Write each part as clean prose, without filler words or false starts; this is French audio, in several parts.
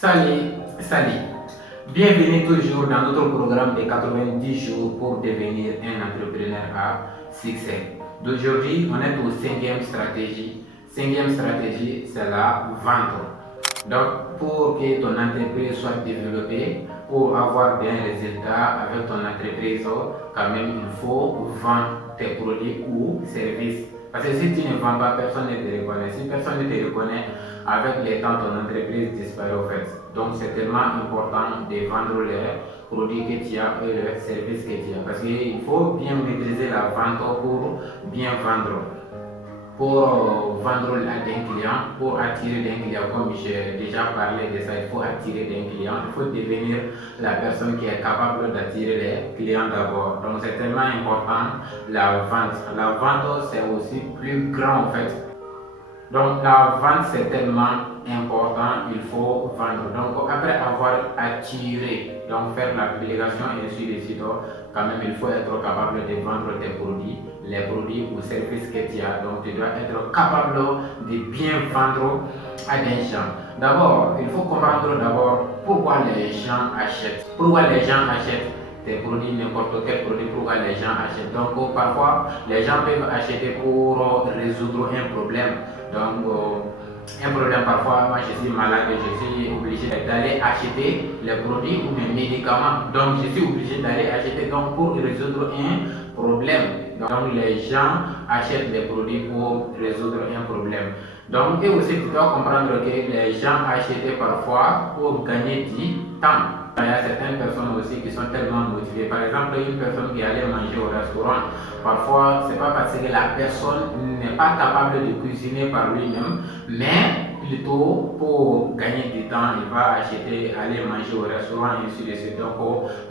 Salut. Bienvenue toujours dans notre programme de 90 jours pour devenir un entrepreneur à succès. D'aujourd'hui, on est au cinquième stratégie. Cinquième stratégie, c'est la vente. Donc, pour que ton entreprise soit développée, pour avoir bien résultats avec ton entreprise, quand même, il faut vendre tes produits ou services. Parce que si tu ne vends pas, personne ne te reconnaît. Si personne ne te reconnaît, avec le temps, ton entreprise disparaît au fait. Donc, c'est tellement important de vendre les produits que tu as et les services que tu as. Parce qu'il faut bien maîtriser la vente pour bien vendre. Pour vendre à des clients, pour attirer des clients, comme j'ai déjà parlé de ça, il faut attirer des clients, il faut devenir la personne qui est capable d'attirer les clients d'abord. Donc c'est tellement important la vente. La vente c'est aussi plus grand en fait. Donc la vente c'est tellement important, il faut vendre. Donc après avoir attiré, donc faire la publication et ainsi de suite, quand même il faut être capable de vendre tes produits, les produits ou services que tu as. Donc tu dois être capable de bien vendre à des gens. D'abord, il faut comprendre d'abord pourquoi les gens achètent. Pourquoi les gens achètent des produits, n'importe quel produit, pourquoi les gens achètent. Donc parfois, les gens peuvent acheter pour résoudre un problème. Donc, un problème parfois, moi je suis malade et je suis obligé d'aller acheter les produits ou mes médicaments. Donc, je suis obligé d'aller acheter donc, pour résoudre un problème. Donc, les gens achètent des produits pour résoudre un problème. Donc, et aussi, tu dois comprendre que les gens achètent parfois pour gagner du temps. Il y a certaines personnes aussi qui sont tellement motivées. Par exemple, une personne qui allait manger au restaurant, parfois, ce n'est pas parce que la personne n'est pas capable de cuisiner par lui-même, mais plutôt pour gagner du temps, il va acheter, aller manger au restaurant et ainsi de suite. Donc,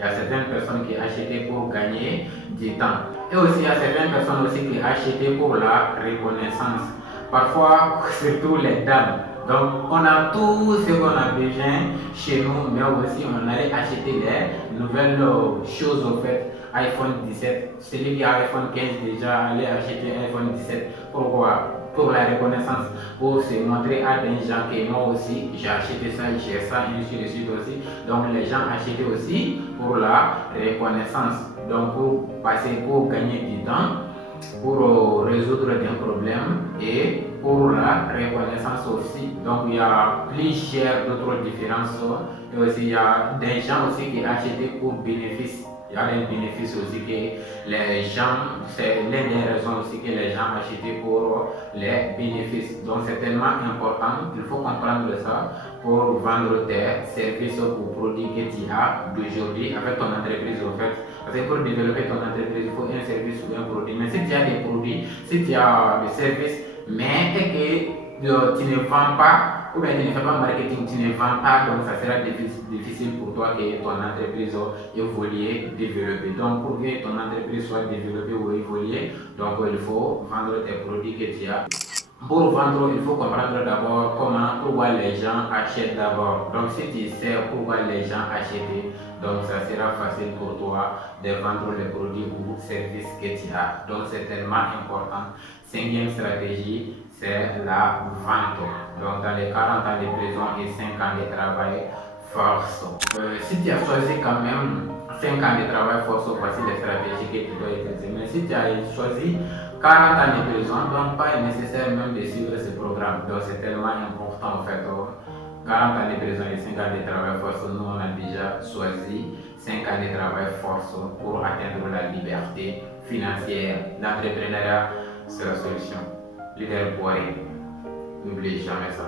il y a certaines personnes qui achètent pour gagner du temps. Et aussi, il y a certaines personnes aussi qui achètent pour la reconnaissance. Parfois, surtout les dames. Donc, on a tout ce qu'on a besoin chez nous, mais aussi on allait acheter des nouvelles choses au fait. iPhone 17, celui qui a iPhone 15 déjà allait acheter iPhone 17. Pourquoi? Pour la reconnaissance, pour se montrer à des gens que moi aussi j'ai acheté ça, j'ai ça, et ainsi de suite aussi. Donc, les gens achetaient aussi pour la reconnaissance. Donc, pour passer, pour gagner du temps, pour résoudre des problèmes et pour la reconnaissance aussi. Donc il y a plusieurs d'autres différences et aussi il y a des gens aussi qui achètent pour bénéfice. Il y a des bénéfices aussi que les gens, c'est l'une des raisons aussi que les gens achètent pour les bénéfices. Donc c'est tellement important, il faut comprendre ça pour vendre tes services ou produits que tu as d'aujourd'hui avec ton entreprise au fait. Parce que pour développer ton entreprise, il faut un service ou un produit. Mais si tu as des produits, si tu as des services, mais que tu ne vends pas, ou bien tu ne fais pas marketing, tu ne vends pas, donc ça sera difficile pour toi que ton entreprise évolue, développer. Donc pour que ton entreprise soit développée ou évoluer, donc il faut vendre tes produits que tu as. Pour vendre, il faut comprendre d'abord pourquoi les gens achètent d'abord. Donc si tu sais pourquoi les gens achètent, donc ça sera facile pour toi de vendre les produits ou services que tu as. Donc c'est tellement important. Cinquième stratégie, c'est la vente. Donc dans les 40 ans de prison et 5 ans de travail force. Si tu as choisi quand même 5 ans de travail force, voici les stratégies que tu dois utiliser. Mais si tu as choisi 40 ans de prison, donc pas nécessaire même de suivre ce programme. Donc c'est tellement important en fait. 40 ans de prison et 5 ans de travail force, nous on a déjà choisi 5 ans de travail force pour atteindre la liberté financière. L'entrepreneuriat, c'est la solution. Leader Boiré, n'oubliez jamais ça.